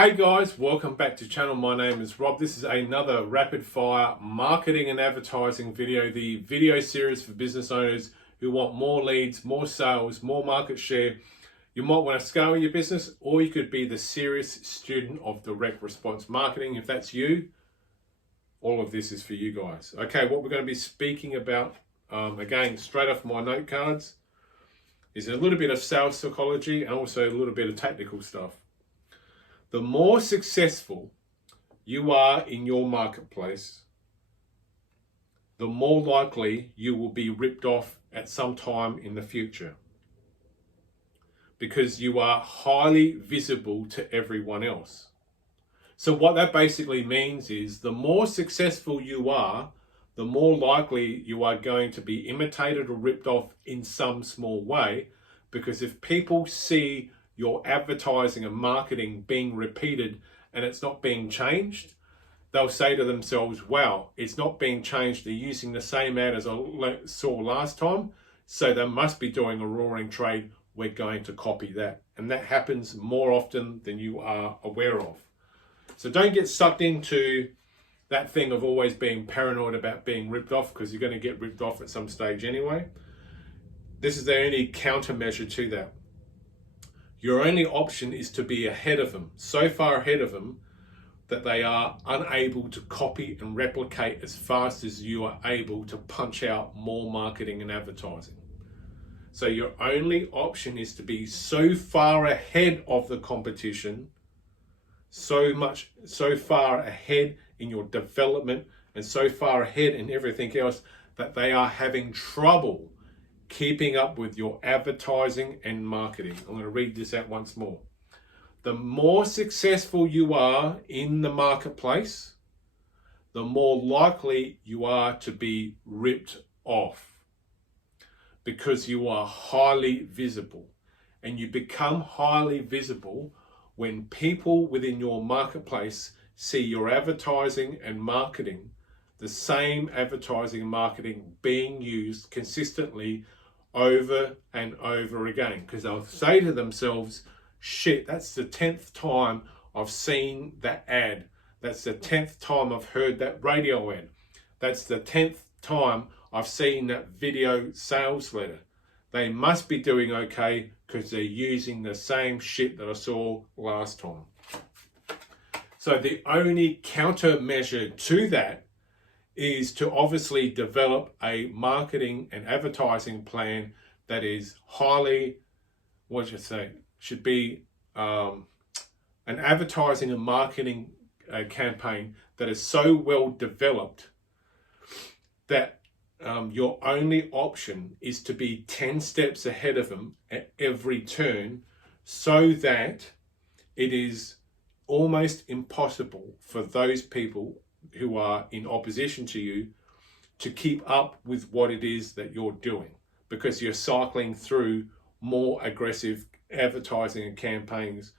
Hey guys, welcome back to channel. My name is Rob. This is another rapid fire marketing and advertising video, the video series for business owners who want more leads, more sales, more market share. You might want to scale your business, or you could be the serious student of direct response marketing. If that's you, all of this is for you guys. Okay, what we're going to be speaking about, again, straight off my note cards, is a little bit of sales psychology and also a little bit of tactical stuff. The more successful you are in your marketplace, the more likely you will be ripped off at some time in the future, because you are highly visible to everyone else. So what that basically means is the more successful you are, the more likely you are going to be imitated or ripped off in some small way, because if people see your advertising and marketing being repeated and it's not being changed, they'll say to themselves, wow, it's not being changed. They're using the same ad as I saw last time, so they must be doing a roaring trade. We're going to copy that. And that happens more often than you are aware of. So don't get sucked into that thing of always being paranoid about being ripped off, because you're going to get ripped off at some stage anyway. This is the only countermeasure to that. Your only option is to be ahead of them, so far ahead of them that they are unable to copy and replicate as fast as you are able to punch out more marketing and advertising. So your only option is to be so far ahead of the competition, so far ahead in your development and so far ahead in everything else that they are having trouble keeping up with your advertising and marketing. I'm going to read this out once more. The more successful you are in the marketplace, the more likely you are to be ripped off, because you are highly visible. And you become highly visible when people within your marketplace see your advertising and marketing, the same advertising and marketing being used consistently over and over again, because they'll say to themselves, shit, that's the 10th time I've seen that ad. That's the 10th time I've heard that radio ad. That's the 10th time I've seen that video sales letter. They must be doing okay because they're using the same shit that I saw last time. So the only countermeasure to that is to obviously develop a marketing and advertising plan that is highly, should be an advertising and marketing campaign that is so well developed that your only option is to be 10 steps ahead of them at every turn, so that it is almost impossible for those people who are in opposition to you to keep up with what it is that you're doing, because you're cycling through more aggressive advertising and campaigns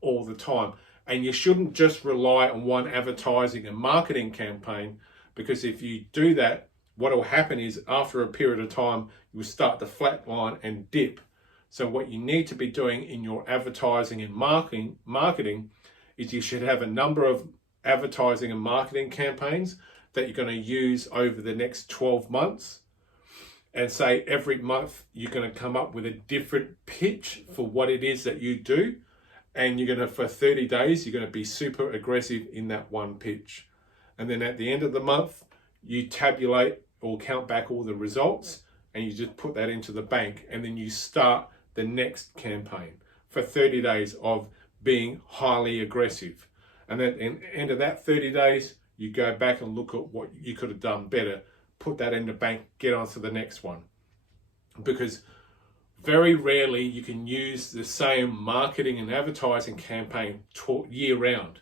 all the time. And you shouldn't just rely on one advertising and marketing campaign, because if you do that, what will happen is after a period of time, you will start to flatline and dip. So what you need to be doing in your advertising and marketing is you should have a number of advertising and marketing campaigns that you're going to use over the next 12 months. And say every month you're going to come up with a different pitch for what it is that you do. And you're going to, for 30 days, you're going to be super aggressive in that one pitch. And then at the end of the month, you tabulate or count back all the results and you just put that into the bank. And then you start the next campaign for 30 days of being highly aggressive. And then at the end of that 30 days, you go back and look at what you could have done better, put that in the bank, get on to the next one. Because very rarely you can use the same marketing and advertising campaign year round.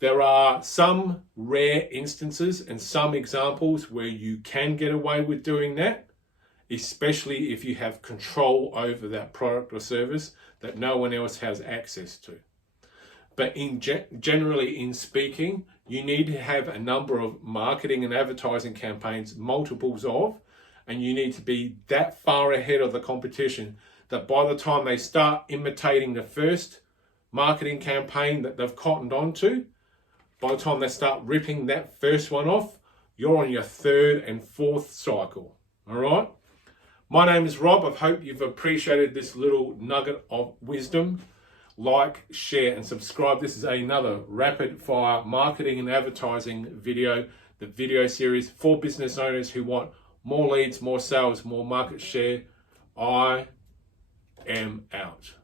There are some rare instances and some examples where you can get away with doing that, especially if you have control over that product or service that no one else has access to. But generally in speaking, you need to have a number of marketing and advertising campaigns, multiples of, and you need to be that far ahead of the competition that by the time they start imitating the first marketing campaign that they've cottoned onto, by the time they start ripping that first one off, you're on your third and fourth cycle. All right? My name is Rob. I hope you've appreciated this little nugget of wisdom. Like, share, and subscribe. This is another rapid fire marketing and advertising video, the video series for business owners who want more leads, more sales, more market share. I am out.